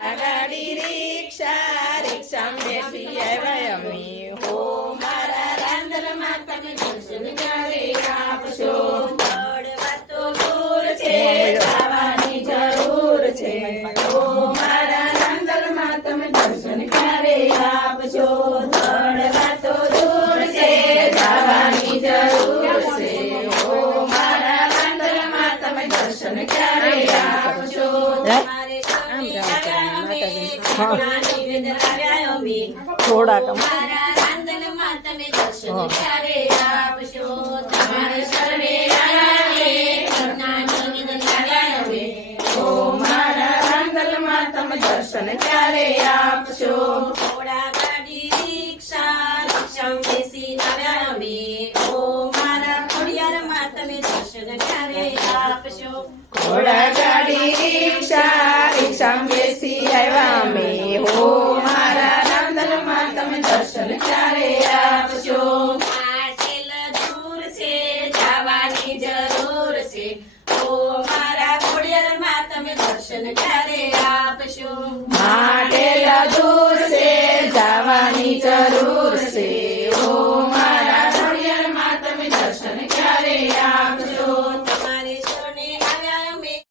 ગાડી રિક્ષા રિક્ષામાં બેસી આવ્યા અમે હો મારા રાંદરમાં તમે દર્શન ક્યારે આપશો દોડવા તો દૂર છે જવાની જરૂર છે હો મારા રાંદરમાં તમે દર્શન ક્યારે આપશો દોડવા તો દૂર છે જવાની જરૂર છે હો મારા રાંદરમાં તમે દર્શન ક્યારે આપશો થોડાક મારા રાંદનમાં તમે દર્શન ક્યારે આપશો તમારા શરણે ઓ મારા રાંદલમાં તમે દર્શન ક્યારે આપશો ઘોડા ગાડી રિક્ષા રિક્ષામાં બેસી આવ્યા અમે ઓ મારા ખોડિયારમાં તમે દર્શન ક્યારે આપશો ઘોડા ગાડી રિક્ષા રિક્ષામાં બેસી આવ્યા અમે હો મારા રાંદલમાં તમે દર્શન ક્યારે આપશો માટેલ દૂર છે જવાની જરૂર છે ઓ મારા ખોડિયારમાં તમે દર્શન ક્યારે આપશો માટેલ દૂર છે જવાની જરૂર છે